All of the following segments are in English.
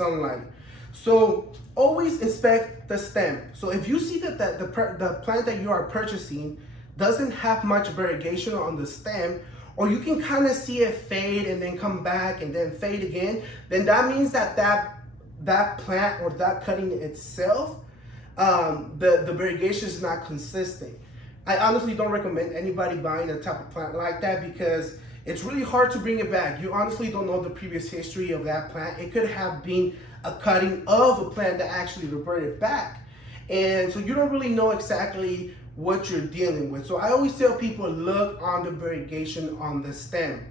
sunlight. So always inspect the stem. So if you see that the plant that you are purchasing doesn't have much variegation on the stem, or you can kind of see it fade and then come back and then fade again, then that means that that plant or that cutting itself, the variegation is not consistent. I honestly don't recommend anybody buying a type of plant like that because it's really hard to bring it back. You honestly don't know the previous history of that plant. It could have been a cutting of a plant that actually reverted back. And so you don't really know exactly what you're dealing with. So I always tell people, look on the variegation on the stem.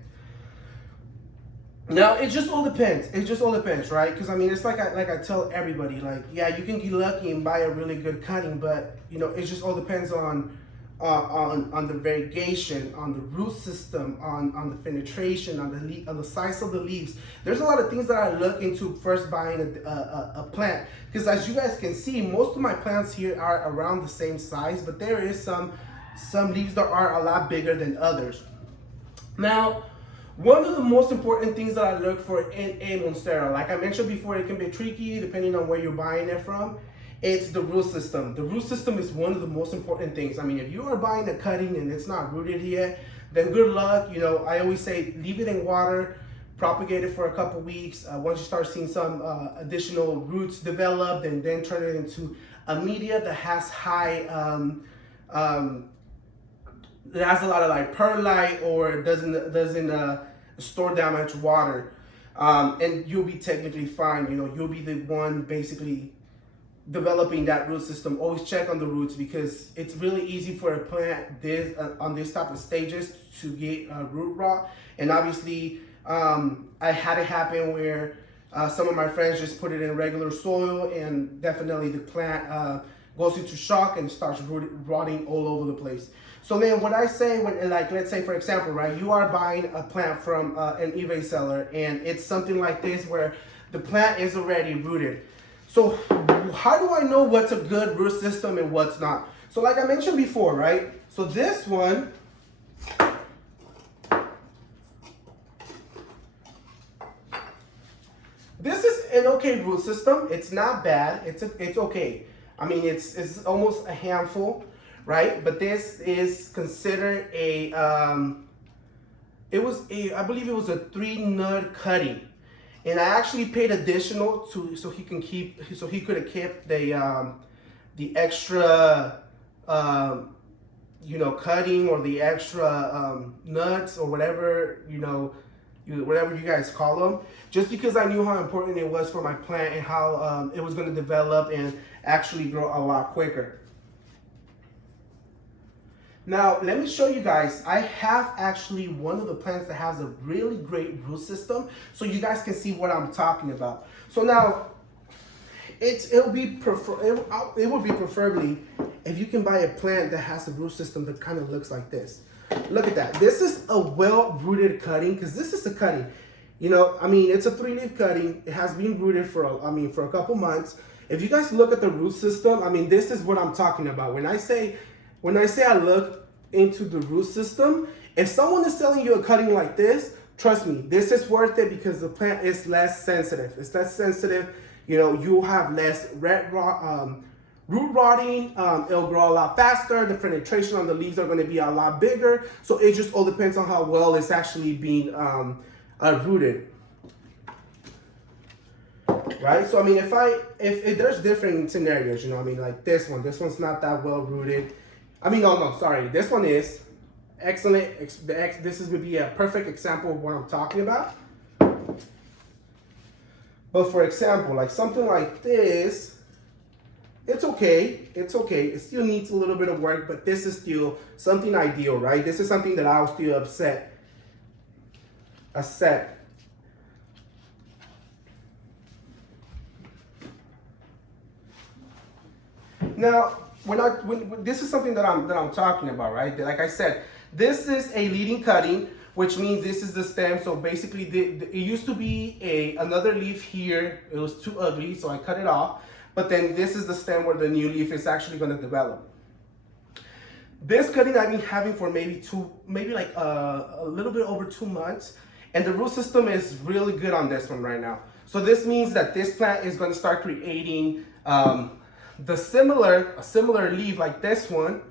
Now, it just all depends. It just all depends, right? Because I mean, it's like I tell everybody, like, yeah, you can be lucky and buy a really good cutting, but you know, it just all depends on the variegation, on the root system, on the penetration, on the size of the leaves. There's a lot of things that I look into first buying a plant, because as you guys can see, most of my plants here are around the same size, but there is some leaves that are a lot bigger than others. Now, one of the most important things that I look for in a Monstera, like I mentioned before, it can be tricky depending on where you're buying it from. It's the root system. The root system is one of the most important things. I mean, if you are buying a cutting and it's not rooted yet, then good luck. You know, I always say leave it in water, propagate it for a couple weeks. Once you start seeing some additional roots develop, and then turn it into a media that has high, that has a lot of like perlite, or doesn't store damaged water, and you'll be technically fine. You know, you'll be the one basically developing that root system. Always check on the roots, because it's really easy for a plant on this type of stages to get root rot. And obviously, I had it happen where some of my friends just put it in regular soil, and definitely the plant goes into shock and starts rotting all over the place. So then what I say when, like, let's say for example, right, you are buying a plant from an eBay seller, and it's something like this where the plant is already rooted. So how do I know what's a good root system and what's not? So like I mentioned before, right? So this one, this is an okay root system. It's not bad. It's okay. I mean, it's almost a handful, right? But this is considered a I believe it was a 3-nut cutting. And I actually paid additional so he could have kept the extra you know, cutting, or the extra nuts, or whatever, you know, whatever you guys call them, just because I knew how important it was for my plant and how it was going to develop and actually grow a lot quicker. Now, let me show you guys, I have actually one of the plants that has a really great root system, so you guys can see what I'm talking about. So now, it would be preferably if you can buy a plant that has a root system that kind of looks like this. Look at that. This is a well-rooted cutting, because this is a cutting. You know, I mean, it's a 3-leaf cutting. It has been rooted for a couple months. If you guys look at the root system, I mean, this is what I'm talking about. When I say I look into the root system, if someone is selling you a cutting like this, trust me, this is worth it, because the plant is less sensitive. It's less sensitive. You know, you'll have less root rotting. It'll grow a lot faster. The penetration on the leaves are going to be a lot bigger. So it just all depends on how well it's actually being rooted. Right? So I mean, if there's different scenarios, you know, I mean, like this one's not that well rooted. I mean, no, sorry. This one is excellent. This would be a perfect example of what I'm talking about. But for example, like something like this, it's okay. It's okay. It still needs a little bit of work, but this is still something ideal, right? This is something that I'll still accept. Now, when this is something that I'm talking about, right? Like I said, this is a leading cutting, which means this is the stem. So basically, it used to be another leaf here. It was too ugly, so I cut it off. But then this is the stem where the new leaf is actually going to develop. This cutting I've been having for maybe a little bit over 2 months, and the root system is really good on this one right now. So this means that this plant is going to start creating a similar leaf like this one,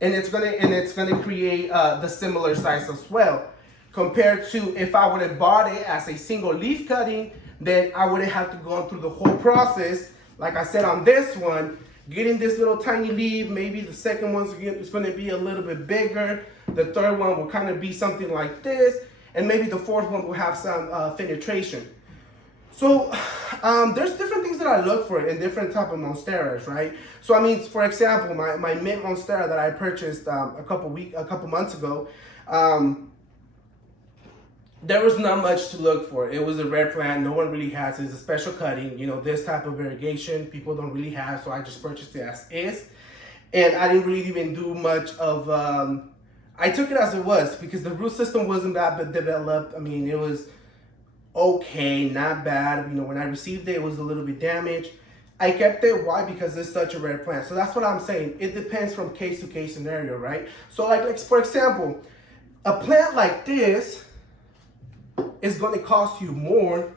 and it's gonna create the similar size as well. Compared to if I would have bought it as a single leaf cutting, then I wouldn't have to go through the whole process. Like I said on this one, getting this little tiny leaf, maybe the second one's going to be a little bit bigger. The third one will kind of be something like this, and maybe the fourth one will have some penetration. So there's different things that I look for in different type of monsteras, right? So I mean, for example, my mint monstera that I purchased a couple months ago, there was not much to look for. It was a rare plant. No one really has it. It's a special cutting. You know, this type of variegation people don't really have, so I just purchased it as is. And I didn't really even do much of, I took it as it was because the root system wasn't that developed. I mean, it was okay, not bad. You know, when I received it, it was a little bit damaged. I kept it. Why? Because it's such a rare plant. So that's what I'm saying. It depends from case to case scenario, right? So like for example, a plant like this is going to cost you more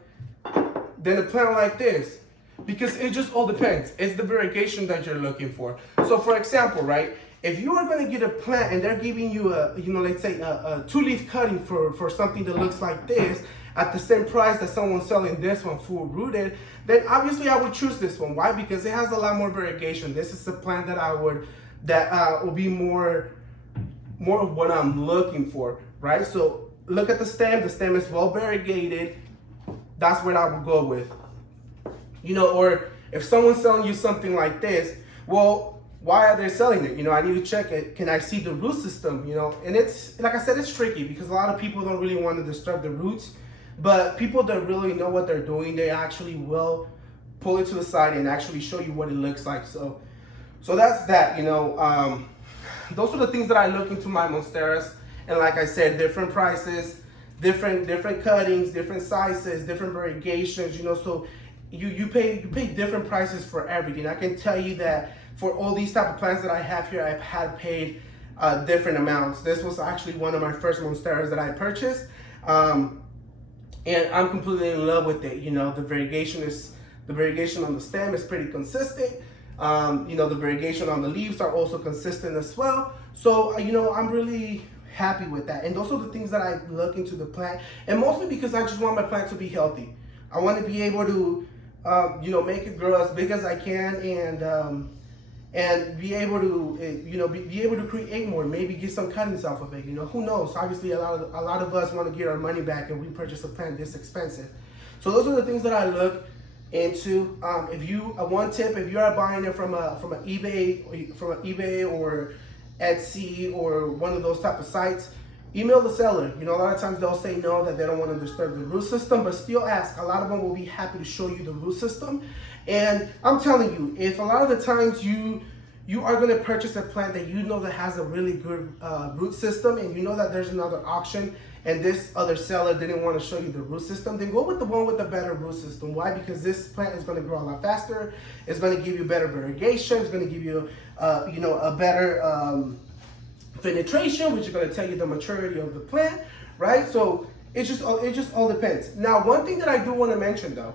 than a plant like this, because it just all depends. It's the variegation that you're looking for. So for example, right, if you are going to get a plant and they're giving you a, you know, let's say a 2-leaf cutting for something that looks like this at the same price that someone's selling this one full rooted, then obviously I would choose this one. Why? Because it has a lot more variegation. This is a plant that will be more of what I'm looking for, right? So look at the stem. The stem is well variegated. That's what I would go with. You know, or if someone's selling you something like this, well, why are they selling it? You know, I need to check it. Can I see the root system? You know, and it's, like I said, it's tricky because a lot of people don't really want to disturb the roots, but people that really know what they're doing, they actually will pull it to the side and actually show you what it looks like. So that's that, you know. Those are the things that I look into my monsteras. And like I said, different prices, different cuttings, different sizes, different variegations, you know, so you pay different prices for everything. I can tell you that for all these type of plants that I have here, I've had paid different amounts. This was actually one of my first monsteras that I purchased. And I'm completely in love with it. You know, the variegation on the stem is pretty consistent. You know, the variegation on the leaves are also consistent as well. So, you know, I'm really happy with that. And those are the things that I look into the plant, and mostly because I just want my plant to be healthy. I want to be able to, you know, make it grow as big as I can, and be able to, you know, be able to create more, maybe get some cuttings off of it. You know, who knows? Obviously, a lot of us want to get our money back, and we purchase a plant this expensive. So those are the things that I look into. One tip, if you are buying it from an eBay or Etsy or one of those type of sites, email the seller. You know, a lot of times they'll say no, that they don't want to disturb the root system, but still ask. A lot of them will be happy to show you the root system. And I'm telling you, if a lot of the times you are going to purchase a plant that you know that has a really good root system, and you know that there's another auction and this other seller didn't want to show you the root system, then go with the one with the better root system. Why? Because this plant is going to grow a lot faster. It's going to give you better variegation. It's going to give you, you know, a better penetration, which is going to tell you the maturity of the plant, right? So it just all depends. Now, one thing that I do want to mention though,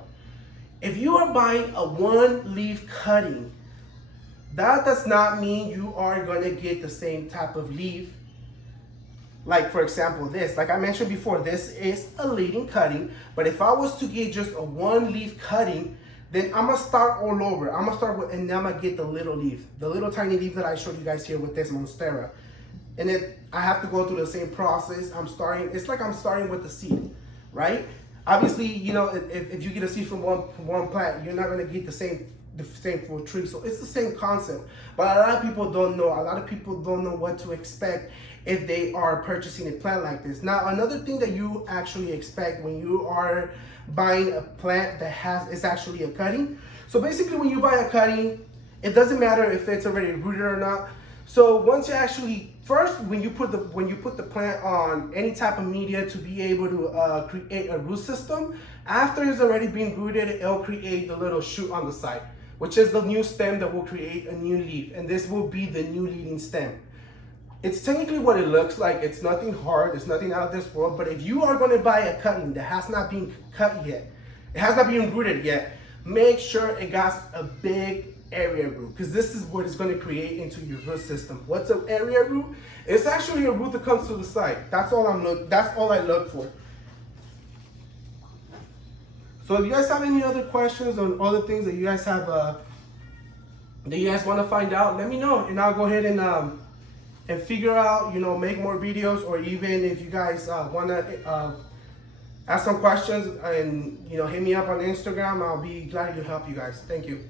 if you are buying a 1-leaf cutting, that does not mean you are going to get the same type of leaf. Like, for example, this, like I mentioned before, this is a leading cutting, but if I was to get just a 1-leaf cutting, then I'm gonna start all over. I'm gonna start with, and then I'm gonna get the little leaf, the little tiny leaf that I showed you guys here with this monstera. And then I have to go through the same process. It's like I'm starting with the seed, right? Obviously, you know, if you get a seed from one plant, you're not gonna get the same full tree. So it's the same concept. But a lot of people don't know. A lot of people don't know what to expect if they are purchasing a plant like this. Now, another thing that you actually expect when you are buying a plant that is actually a cutting. So basically, when you buy a cutting, it doesn't matter if it's already rooted or not. So once you actually, first, when you put the plant on any type of media to be able to create a root system, after it's already been rooted, it'll create the little shoot on the side, which is the new stem that will create a new leaf, and this will be the new leading stem. It's technically what it looks like. It's nothing hard. It's nothing out of this world. But if you are going to buy a cutting that has not been cut yet, it has not been rooted yet, make sure it got a big area root, because this is what it's going to create into your root system. What's an area root? It's actually a root that comes to the side. That's all I look for. So if you guys have any other questions on other things that you guys have that you guys want to find out, let me know, and I'll go ahead and figure out, you know, make more videos, or even if you guys want to ask some questions and, you know, hit me up on Instagram, I'll be glad to help you guys. Thank you.